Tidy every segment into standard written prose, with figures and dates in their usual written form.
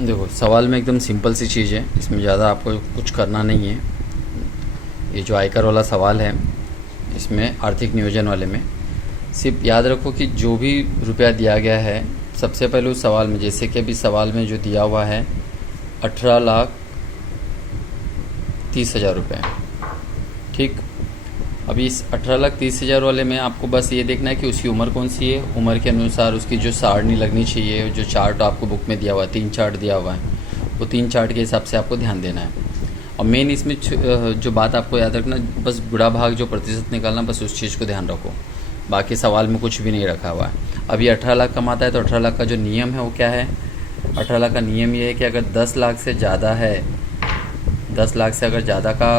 देखो सवाल में एकदम सिंपल सी चीज़ है, इसमें ज़्यादा आपको कुछ करना नहीं है। ये जो आयकर वाला सवाल है इसमें आर्थिक नियोजन वाले में सिर्फ याद रखो कि जो भी रुपया दिया गया है, सबसे पहले उस सवाल में, जैसे कि अभी सवाल में जो दिया हुआ है 18,30,000 रुपये, ठीक। अभी इस 18,30,000 वाले में आपको बस ये देखना है कि उसकी उम्र कौन सी है, उम्र के अनुसार उसकी जो सारणी लगनी चाहिए, जो चार्ट आपको बुक में दिया हुआ है, 3 चार्ट दिया हुआ है, वो 3 चार्ट के हिसाब से आपको ध्यान देना है। और मेन इसमें जो बात आपको याद रखना, बस गुणा भाग जो प्रतिशत निकालना, बस उस चीज़ को ध्यान रखो। बाकी सवाल में कुछ भी नहीं रखा हुआ है। अभी 18 लाख कमाता है तो 18 लाख का जो नियम है वो क्या है, 18 लाख का नियम ये है कि अगर 10 लाख से ज़्यादा है, 10 लाख से अगर ज़्यादा का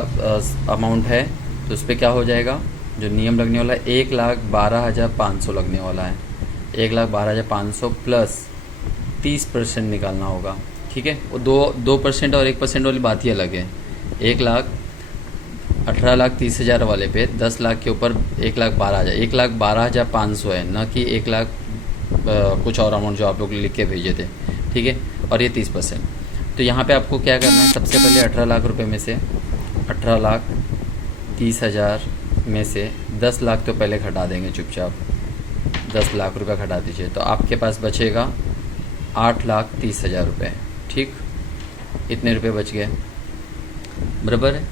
अमाउंट है तो उस पर क्या हो जाएगा, जो नियम लगने वाला है 1,12,500 लगने वाला है। 1,12,500 प्लस 30% निकालना होगा, ठीक है। वो 2% और 1% वाली बात ही अलग है। 18,30,000 वाले पे 10 लाख के ऊपर 1,12,000, 1,12,500 है, न कि 1 लाख कुछ और अमाउंट जो आप लोग लिख के भेजे थे, ठीक है। और ये 30%। तो यहाँ पे आपको क्या करना है, सबसे पहले 18 लाख रुपए में से 18,30,000 में से 10 लाख तो पहले घटा देंगे चुपचाप, 10 लाख रुपये घटा दीजिए, तो आपके पास बचेगा 8,30,000 रुपये, ठीक। इतने रुपए बच गए, बराबर है।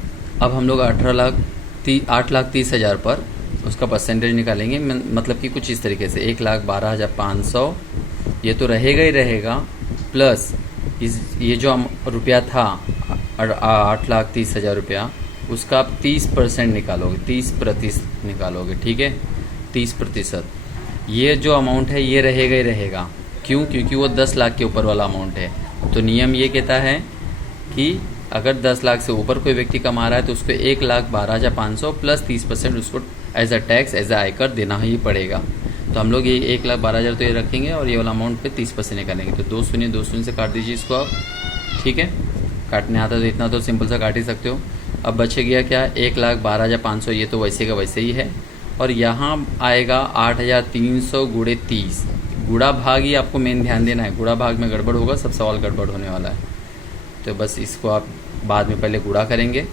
अब हम लोग 8,30,000 पर उसका परसेंटेज निकालेंगे, मतलब कि कुछ इस तरीके से 1,12,500 ये तो रहेगा ही रहेगा, प्लस ये जो रुपया था 8,30,000 रुपया, उसका आप 30% निकालोगे, 30% निकालोगे, ठीक है, 30%। ये जो अमाउंट है ये रहेगा ही रहेगा, क्यों, क्योंकि वो 10 लाख के ऊपर वाला अमाउंट है। तो नियम ये कहता है कि अगर 10 लाख से ऊपर कोई व्यक्ति कमा रहा है तो उसको 1,12,500 प्लस 30% उसको as a tax, as a आयकर देना ही पड़ेगा। तो हम लोग ये 1,12,000 तो ये रखेंगे और ये वाला अमाउंट पे 30% निकालेंगे। तो 2 शून्य 2 शून्य से काट दीजिए इसको आप, ठीक है। काटने आता तो इतना तो सिंपल सा काट ही सकते हो। अब बचे गया क्या, 1,12,500, ये तो वैसे का वैसे ही है। और यहाँ आएगा 8,300 गुणे 30, गुणा भाग ही आपको मेन ध्यान देना है। गुणा भाग में गड़बड़ होगा, सब सवाल गड़बड़ होने वाला है। तो बस इसको आप बाद में पहले गुणा करेंगे,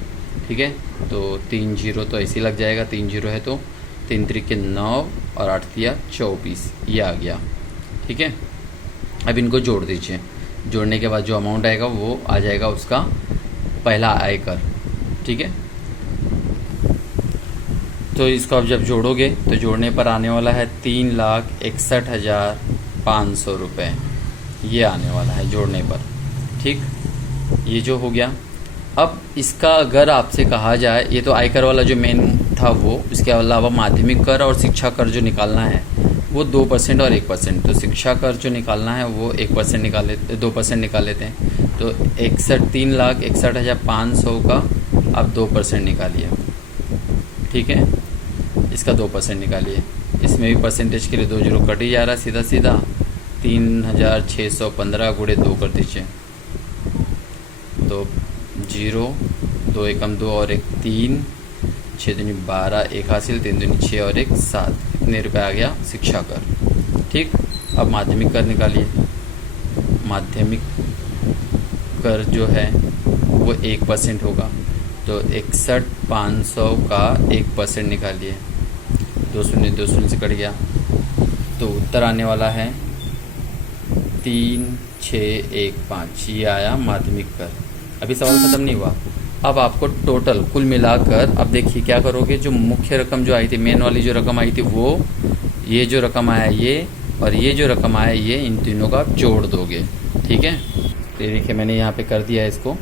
ठीक है। तो 3 जीरो तो ऐसे ही लग जाएगा, 3 जीरो है तो 3 त्रिके 9 और 8 तिया 24, ये आ गया, ठीक है। अब इनको जोड़ दीजिए, जोड़ने के बाद जो अमाउंट आएगा वो आ जाएगा उसका पहला आयकर, ठीक है। तो इसको आप जब जोड़ोगे तो जोड़ने पर आने वाला है 3,61,500 रुपये, ये आने वाला है जोड़ने पर, ठीक। ये जो हो गया। अब इसका अगर आपसे कहा जाए, ये तो आयकर वाला जो मेन था वो, इसके अलावा माध्यमिक कर और शिक्षा कर जो निकालना है वो 2% और 1%। तो शिक्षा कर जो निकालना है वो 1% निकाल लेते, 2% निकाल लेते हैं। तो 3,61,500 का आप 2% निकालिए, ठीक है। इसका 2% निकालिए, इसमें भी परसेंटेज के लिए 2 जीरो कट ही जा रहा है सीधा सीधा। 3,615 गुणे 2 कर दीजिए, तो 0, 2 एकम 2 और 1 3, 6 दूनी 12, 1 हासिल, 3 दूनी 6 और 1 7, इतने रुपये आ गया शिक्षा कर, ठीक। अब माध्यमिक कर निकालिए। माध्यमिक कर जो है वो 1% होगा, तो 61,500 का 1% निकालिए, 2 शून्य 2 शून्य से कट गया, तो उत्तर आने वाला है 3,615, ये आया माध्यमिक कर। अभी सवाल खत्म नहीं हुआ। अब आपको टोटल कुल मिलाकर, अब देखिए क्या करोगे, जो मुख्य रकम जो आई थी, मेन वाली जो रकम आई थी वो, ये जो रकम आया ये, और ये जो रकम आया ये, इन तीनों का आप जोड़ दोगे, ठीक है। तो देखिए मैंने यहाँ पे कर दिया है इसको।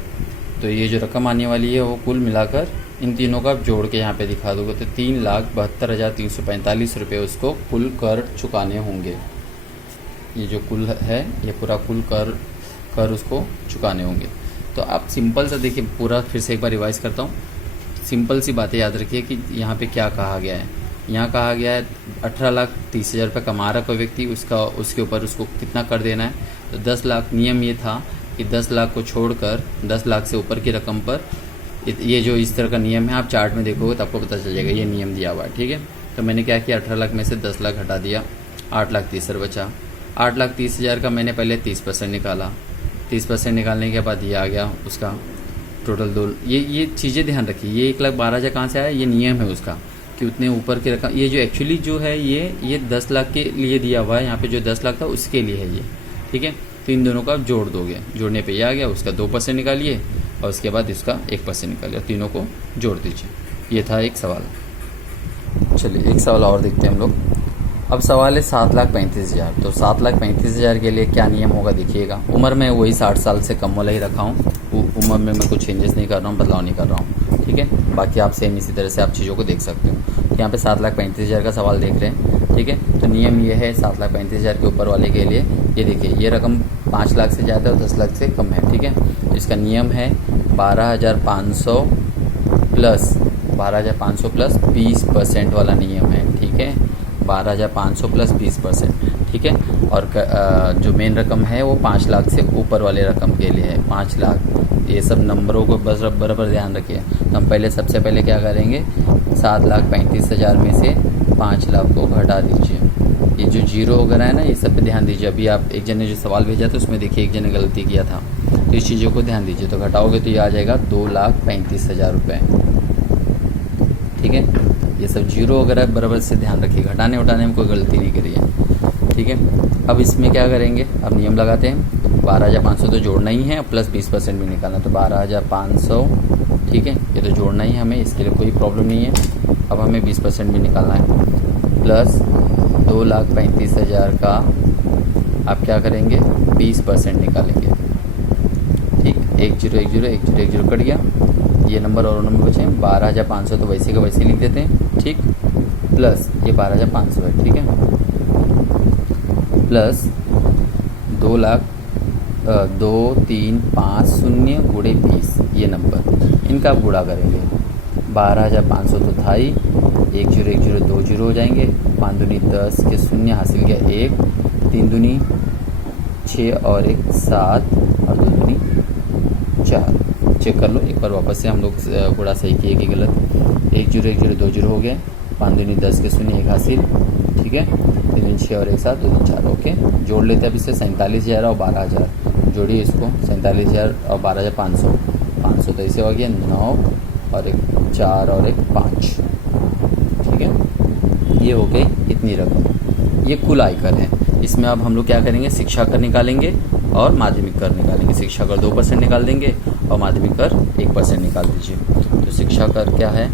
तो ये जो रकम आने वाली है वो कुल मिलाकर इन तीनों का आप जोड़ के यहाँ पे दिखा दोगे, तो 3,72,345 रुपये उसको कुल कर चुकाने होंगे। ये जो कुल है ये पूरा कुल कर उसको चुकाने होंगे। तो आप सिंपल सा देखिए, पूरा फिर से एक बार रिवाइज करता हूँ। सिंपल सी बातें याद रखिए कि यहाँ पे क्या कहा गया है। यहाँ कहा गया है 18,30,000 रुपये कमा रहा कोई व्यक्ति, उसके ऊपर उसको कितना कर देना है। तो 10 लाख, नियम ये था कि 10 लाख को छोड़कर 10 लाख से ऊपर की रकम पर, ये जो इस तरह का नियम है, आप चार्ट में देखोगे तो आपको पता चल जाएगा, ये नियम दिया हुआ है, ठीक है। तो मैंने क्या किया, 18 लाख में से 10 लाख हटा दिया, 8,30,000 बचा। 8,30,000 का मैंने पहले 30% निकाला, 30% निकालने के बाद ये आ गया उसका टोटल दो। ये चीज़ें ध्यान रखिए, ये 1,12,000 कहाँ से आया, ये नियम है उसका कि उतने ऊपर की रकम, ये जो एक्चुअली जो है ये 10 लाख के लिए दिया हुआ है, यहाँ पे जो 10 लाख था उसके लिए है ये, ठीक है। तो इन दोनों का आप जोड़ दोगे, जोड़ने पे ये आ गया, उसका 2% निकालिए और उसके बाद इसका 1% निकालिए और तीनों को जोड़ दीजिए। ये था एक सवाल। चलिए एक सवाल और देखते हैं हम लोग। अब सवाल है 7,35,000। तो 7,35,000 के लिए क्या नियम होगा देखिएगा। उम्र में वही 60 साल से कम वाला ही रखा हूँ, उम्र में मैं कुछ चेंजेस नहीं कर रहा हूँ, बदलाव नहीं कर रहा हूँ, ठीक है। बाकी आप सेम इसी तरह से आप चीज़ों को देख सकते हो। यहाँ पे 7,35,000 का सवाल देख रहे हैं, ठीक है। तो नियम ये है 7,35,000 के ऊपर वाले के लिए, ये देखिए ये रकम 5 लाख से ज़्यादा और 10 लाख से कम है, ठीक है। तो इसका नियम है 12,500 प्लस 20% वाला नियम है, ठीक है। 12,500 प्लस 20%, ठीक है। और जो मेन रकम है वो 5 लाख से ऊपर वाले रकम के लिए है, 5 लाख। ये सब नंबरों को बस बराबर ध्यान रखिए। हम सबसे पहले क्या करेंगे, 7,35,000 में से 5 लाख को घटा दीजिए। ये जो जीरो वगैरह है ना, ये सब पे ध्यान दीजिए। अभी आप एक जने जो सवाल भेजा था उसमें देखिए एक जने गलती किया था, तो इस चीज़ों को ध्यान दीजिए। तो घटाओगे तो ये आ जाएगा 2,35,000 रुपये, ठीक है। ये सब जीरो वगैरह बराबर से ध्यान रखिए, घटाने उठाने में कोई गलती नहीं करिए, ठीक है। अब इसमें क्या करेंगे, अब नियम लगाते हैं। 12,500 तो जोड़ना ही है, प्लस 20% भी निकालना, तो 12,500, ठीक है। ये तो जोड़ना ही है हमें, इसके लिए कोई प्रॉब्लम नहीं है। अब हमें 20% भी निकालना है, प्लस 2,35,000 का आप क्या करेंगे, 20% निकालेंगे, ठीक। 1 0 1 0 1 0 1 0 कट गया, ये नंबर और नंबर बचे। 12,500 तो वैसे का वैसे लिख देते हैं, ठीक। प्लस ये 12,500 है, ठीक है। प्लस 2,03,50 गुणे 20, ये नंबर, इनका आप गुणा करेंगे। 12,500 तो था ही, 1 0 1 0 2 0 हो जाएंगे, 5 दूनी 10 के शून्य हासिल किया 1, 3 दूनी 6 और 1 7 और 2 दूनी 4। चेक कर लो एक बार वापस से, हम लोग गुणा सही किए कि गलत। 1 0 1 0 2 0 हो गया, 5 दूनी 10 के शून्य 1 हासिल, ठीक है। 3 दूनी 6 और 1 7 2 दूनी 4, ओके। जोड़ लेते हैं अब इससे 47,000 और 12,000, जोड़िए इसको। 47,000 और 12,500, 500 तो ऐसे हो गया 9 और 1 4 और 1 5, ठीक है। ये हो गई इतनी रकम, ये कुल आयकर है। इसमें अब हम लोग क्या करेंगे, शिक्षा कर निकालेंगे और माध्यमिक कर निकालेंगे। शिक्षा कर 2% निकाल देंगे और माध्यमिक कर 1% निकाल दीजिए। तो शिक्षा कर क्या है,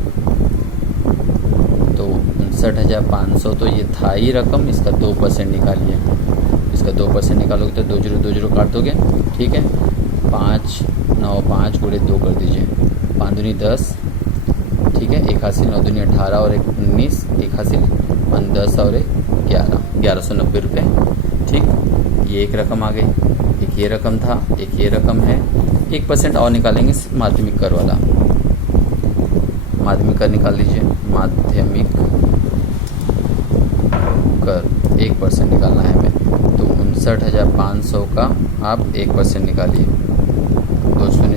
तो 59,500 तो ये था ही रकम, इसका 2% निकालिए। इसका 2% निकालोगे तो 2 0 2 0 काट दोगे, ठीक है। 5 9 5 गुणे 2 कर दीजिए, 5 दूनी 10, ठीक है। 1 हासिल 9 दूनी 18 और 1 19, 1 हासिल 5 10 और 1 11, 1190 रुपये, ठीक। ये एक रकम आ गई, एक ये रकम था, एक ये रकम है। 1% और निकालेंगे माध्यमिक कर वाला, माध्यमिक कर निकाल दीजिए। माध्यमिक कर 1% निकालना है हमें, तो 59,500 का आप 1% निकालिए।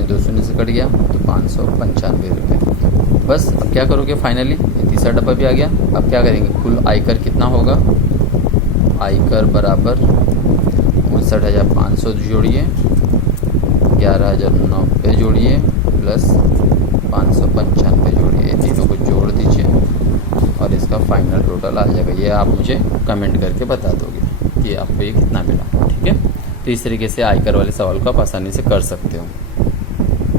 2 शून्य से कट गया तो 595 रुपये। बस अब क्या करोगे, फाइनली तीसरा डब्बा भी आ गया। अब क्या करेंगे, कुल आयकर कितना होगा, आयकर बराबर 59,500 जोड़िए, 11,090 जोड़िए, प्लस 595 जोड़िए, तीनों को जोड़ दीजिए और इसका फाइनल टोटल आ जाएगा। ये आप मुझे कमेंट करके बता दोगे कि आपको ये कितना मिला, ठीक है। तो इस तरीके से आयकर वाले सवाल को आप आसानी से कर सकते हो।